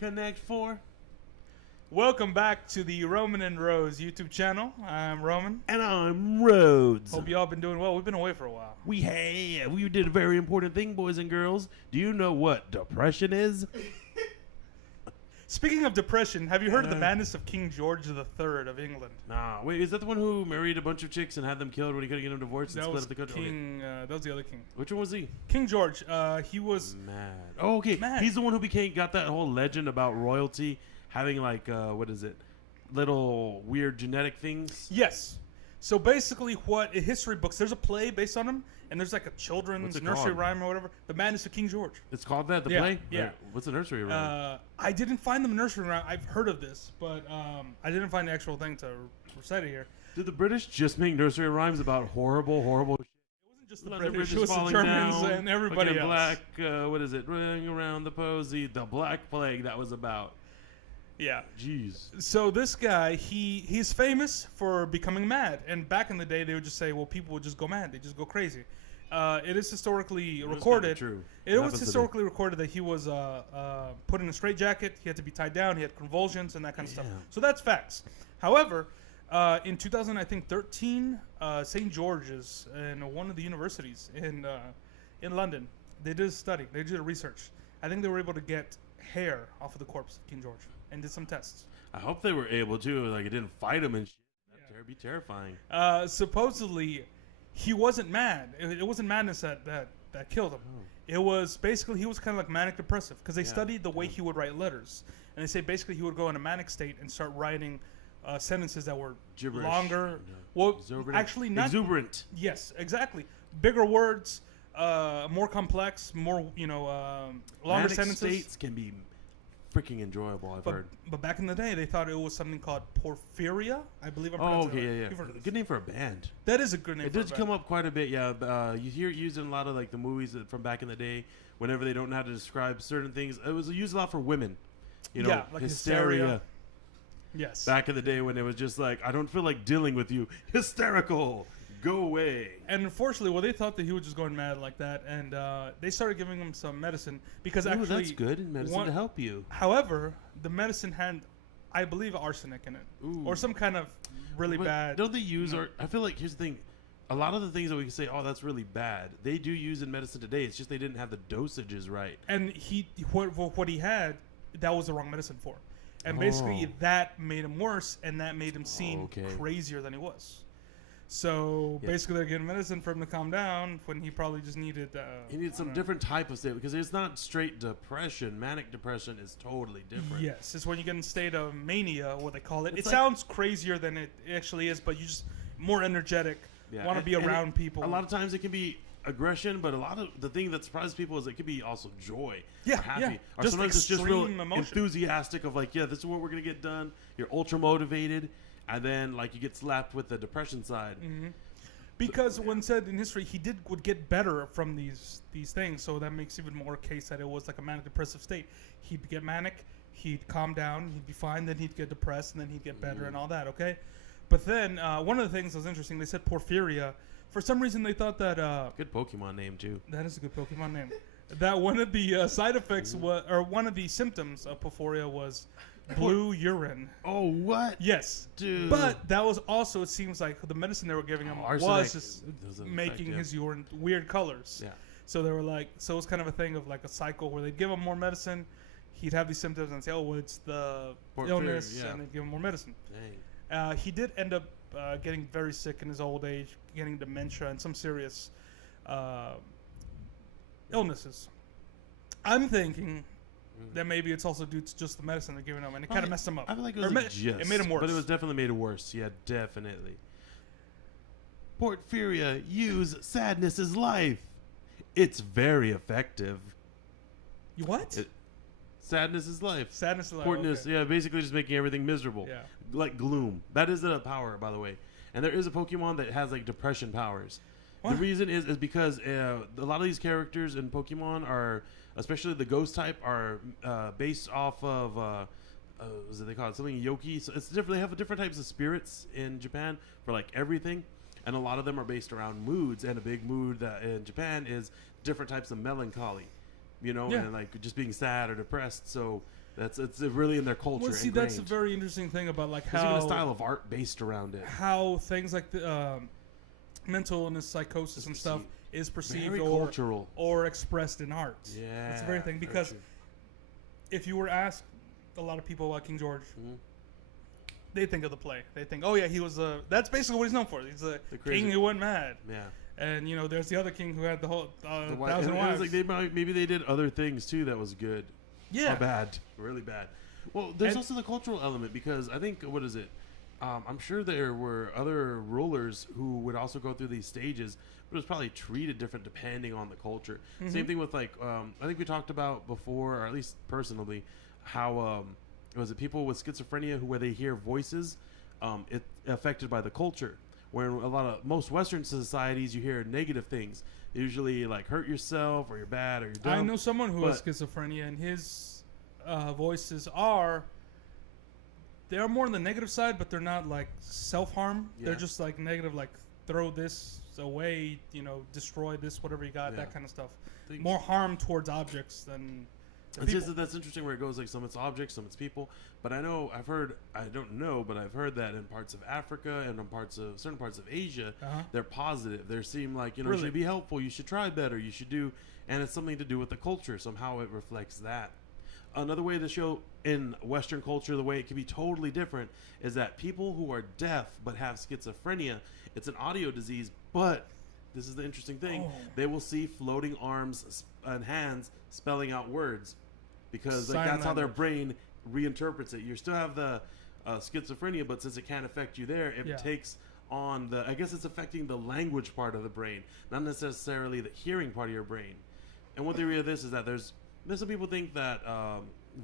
Connect 4. Welcome back to the Roman and Rose YouTube channel. I'm Roman. And I'm Rhodes. Hope you all been doing well. We've been away for a while. We did a very important thing, boys and girls. Do you know what depression is? Speaking of depression, have you heard of the madness of King George III of England? Nah, wait, is that the one who married a bunch of chicks and had them killed when he couldn't get them divorced and That split was up the country? King. That was the other king. Which one was he? King George. He was Mad. Oh, okay. Mad. He's the one who got that whole legend about royalty having like little weird genetic things. Yes. So basically, what in history books? There's a play based on him, and there's like a children's nursery called? rhyme or whatever. The Madness of King George. It's called that, the Yeah, play? yeah. Or what's the nursery rhyme? I didn't find the nursery rhyme. I've heard of this, but I didn't find the actual thing to recite it here. Did the British just make nursery rhymes about horrible shit? It wasn't just the British. It was the falling Germans down, and everybody fucking else. black, what is it? Ring around the posy, the Black Plague that was about. Yeah. Jeez. So this guy, he's famous for becoming mad. And back in the day, they would just say, well, people would just go mad. They just go crazy. It is historically recorded. True. It was historically recorded that he was put in a straitjacket. He had to be tied down. He had convulsions and that kind of stuff. So that's facts. However, in 2013, St. George's and one of the universities in London, they did a study. They did a research. I think they were able to get hair off of the corpse of King George and did some tests. I hope they were able to. Like, it didn't fight him and shit. That'd be terrifying. Supposedly, he wasn't mad. It wasn't madness that killed him. Oh. It was basically, he was kind of like manic depressive because they studied the way he would write letters. And they say basically he would go in a manic state and start writing sentences that were Gibberish. Longer. No. Well, Exuberant. actually not. Exuberant. Yes, exactly. Bigger words, more complex, more, longer Manic sentences. states can be freaking enjoyable, I've heard. But back in the day, they thought it was something called porphyria. I believe I'm Oh, pronouncing okay, it right. yeah. You've heard of this. Good name for a band. That is a good name It for a does band. come up quite a bit, yeah. You hear it used in a lot of like the movies from back in the day. Whenever they don't know how to describe certain things, it was used a lot for women. Yeah, like hysteria. Yes. Back in the day when it was just like, I don't feel like dealing with you. Hysterical. Go away. And unfortunately, well, they thought that he was just going mad like that, and they started giving him some medicine because Ooh, actually that's good medicine to help you. However, the medicine had, I believe, arsenic in it, or some kind of really bad. Don't they use? I feel like here's the thing. A lot of the things that we can say, oh, that's really bad, they do use in medicine today. It's just they didn't have the dosages right. And what he had, that was the wrong medicine for, and basically that made him worse, and that made him seem crazier than he was. So basically, they're getting medicine for him to calm down when he probably just needed. He needs some different type of state because it's not straight depression. Manic depression is totally different. Yes, it's when you get in a state of mania, what they call it. It's it sounds crazier than it actually is, but you just more energetic, want to be around people. A lot of times it can be aggression, but a lot of the thing that surprises people is it could be also joy. Yeah, or happy. yeah. Or Just sometimes it's just real extreme enthusiastic of like, yeah, this is what we're gonna get done. You're ultra motivated. And then, like, you get slapped with the depression side. Mm-hmm. Because when said in history, he would get better from these things. So that makes even more case that it was like a manic depressive state. He'd get manic, he'd calm down, he'd be fine, then he'd get depressed, and then he'd get better and all that, okay? But then, one of the things that was interesting, they said porphyria. For some reason, they thought that... good Pokemon name, too. That is a good Pokemon name. That one of the side effects, or one of the symptoms of porphyria was... blue urine. Oh, what? Yes. Dude. But that was also, it seems like the medicine they were giving him was just making his urine weird colors. Yeah. So they were like, so it was kind of a thing of like a cycle where they'd give him more medicine, he'd have these symptoms and say, oh, well, it's the illness, and they'd give him more medicine. Dang. He did end up getting very sick in his old age, getting dementia and some serious illnesses. I'm thinking... that maybe it's also due to just the medicine they're giving him, and it kind of messed him up. I feel like it was it made him worse. But it was definitely made it worse. Yeah, definitely. Porphyria, use sadness as life. It's very effective. You what? Sadness is life. Sadness is life. Portness, yeah, basically just making everything miserable. Yeah. Like gloom. That is a power, by the way. And there is a Pokemon that has like depression powers. What? The reason is because a lot of these characters in Pokemon are, especially the ghost type, are based off of what they call it, something yoki. So it's different. They have different types of spirits in Japan for like everything, and a lot of them are based around moods. And a big mood that in Japan is different types of melancholy, and like just being sad or depressed. So It's really in their culture. Well, see, ingrained. that's a very interesting thing about like There's even how a style of art based around it. how things like the mental illness, psychosis, and stuff is perceived Very cultural or expressed in art. Yeah, that's the very thing. Because if you were asked a lot of people about King George, they think of the play. They think, oh yeah, he was a. That's basically what he's known for. He's the king who went mad. Yeah. And you know, there's the other king who had the whole the thousand wives. It was like maybe they did other things too that was good. Yeah. Or bad, really bad. Well, there's also the cultural element because I think what is it? I'm sure there were other rulers who would also go through these stages, but it was probably treated different depending on the culture. Same thing with like I think we talked about before, or at least personally, how was it people with schizophrenia who where they hear voices, it affected by the culture. Where in most Western societies you hear negative things, usually like hurt yourself or you're bad or you're dumb. I know someone who has schizophrenia, and his voices are. They're more on the negative side, but they're not like self-harm. Yeah. They're just like negative, like throw this away, you know, destroy this, whatever you got, that kind of stuff. More harm towards objects than it's just that's interesting where it goes like some it's objects, some it's people. But I know I've heard that in parts of Africa and in certain parts of Asia, they're positive. They seem like, you know, you should be helpful, you should try better, you should do, and it's something to do with the culture. Somehow it reflects that. Another way to show in Western culture the way it can be totally different is that people who are deaf but have schizophrenia, it's an audio disease, but this is the interesting thing, they will see floating arms and hands spelling out words because like, that's how their brain reinterprets it. You still have the schizophrenia, but since it can't affect you there, it takes on I guess it's affecting the language part of the brain, not necessarily the hearing part of your brain. And one theory of this is that there's some people think that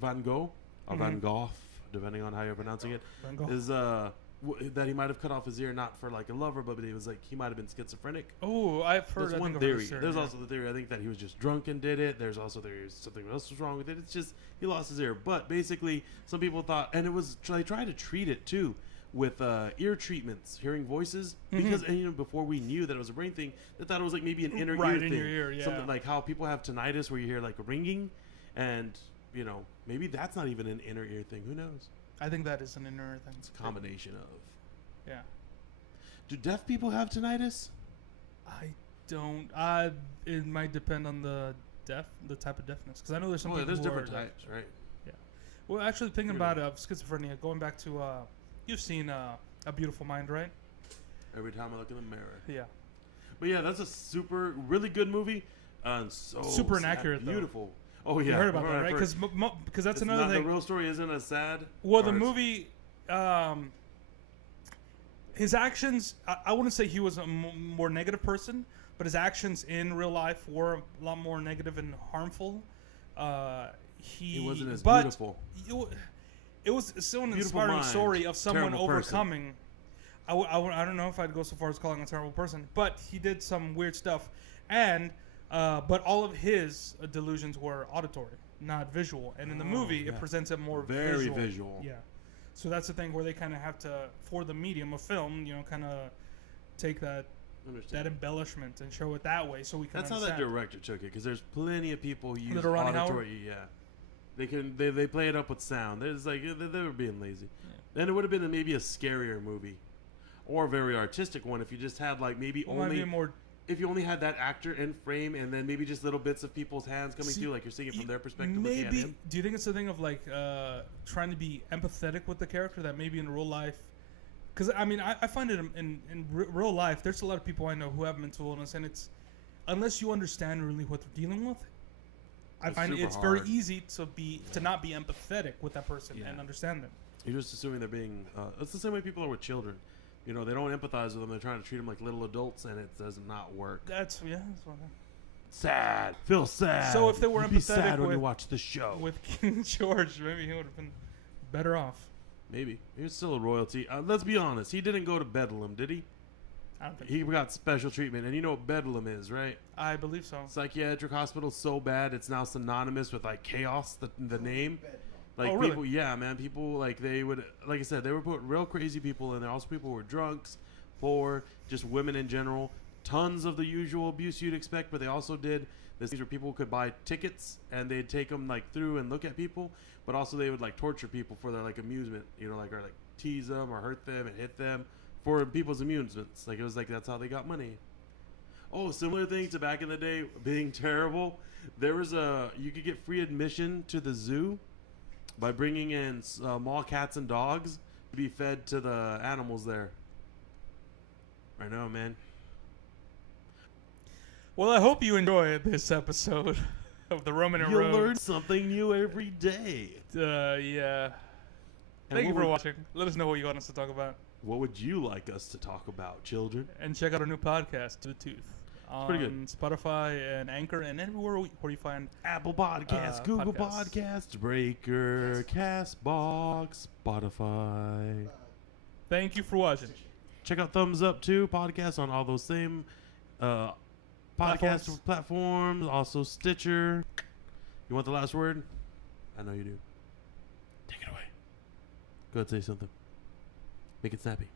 Van Gogh or Van Gogh, depending on how you're pronouncing it, is that he might have cut off his ear not for like a lover, but he was like he might have been schizophrenic. Oh, I've heard. That's one theory. There's also the theory I think that he was just drunk and did it. There's also theories something else was wrong with it. It's just he lost his ear. But basically, some people thought, and it was they tried to treat it too with ear treatments, hearing voices, because and, you know, before we knew that it was a brain thing, they thought it was like maybe an inner ear thing, your ear, something like how people have tinnitus where you hear like ringing, and you know maybe that's not even an inner ear thing. Who knows? I think that is an inner ear thing. It's a combination of. Yeah. Do deaf people have tinnitus? I don't. It might depend on the type of deafness, because I know there's some people there's who different are types, right? Yeah. Well, actually, thinking about schizophrenia, going back to you've seen A Beautiful Mind, right? Every time I look in the mirror. Yeah. But yeah, that's a really good movie. And so super inaccurate, beautiful. Though. Oh yeah, you heard about that, right? Because that's another thing. The real story isn't as sad. Well, the movie, his actions. I wouldn't say he was a more negative person, but his actions in real life were a lot more negative and harmful. He wasn't as beautiful. It was still an inspiring story of someone overcoming. I don't know if I'd go so far as calling him a terrible person, but he did some weird stuff, and but all of his delusions were auditory, not visual. And in the movie, it presents it more very visual. Yeah, so that's the thing where they kind of have to, for the medium of film, you know, kind of take that embellishment and show it that way, so we can. That's understand. how that director took it, because there's plenty of people who use auditory. Yeah. They play it up with sound. There's like they were being lazy, and it would have been maybe a scarier movie, or a very artistic one if you just had like maybe if you only had that actor in frame and then maybe just little bits of people's hands coming through, like you're seeing it from their perspective. Maybe do you think it's a thing of like trying to be empathetic with the character that maybe in real life? Because I mean I find it in real life there's a lot of people I know who have mental illness, and it's unless you understand really what they're dealing with. I find it's very easy to not be empathetic with that person and understand them. You're just assuming they're being. It's the same way people are with children. You know, they don't empathize with them. They're trying to treat them like little adults, and it does not work. That's what sad. Feel sad. So if they were be empathetic sad when you watch the show with King George, maybe he would have been better off. Maybe he was still a royalty. Let's be honest. He didn't go to Bedlam, did he? I don't think he got special treatment, and you know what Bedlam is, right? I believe so. Psychiatric hospital so bad it's now synonymous with like chaos. The name, like really? People, yeah, man. People like they would, like I said, they would put real crazy people in there. Also, people who were drunks, poor, just women in general. tons of the usual abuse you'd expect, but they also did this things where people could buy tickets and they'd take them like through and look at people, but also they would like torture people for their like amusement, you know, like or like tease them or hurt them and hit them for people's amusements. Like it was like that's how they got money. Oh, similar thing to back in the day being terrible. There was you could get free admission to the zoo by bringing in small cats and dogs to be fed to the animals there. I know, man. Well, I hope you enjoyed this episode of the Roman and You'll Road. learn something new every day. Yeah. And Thank you for watching. Let us know what you want us to talk about. What would you like us to talk about, children? And check out our new podcast, To the Tooth. On pretty good. Spotify and Anchor and everywhere where you find Apple Podcasts, Google Podcasts, Breaker, Castbox, Spotify. Thank you for watching. Check out Thumbs Up too, podcast on all those same podcast platforms. Also Stitcher. You want the last word? I know you do. Take it away. Go ahead and say something. Make it snappy.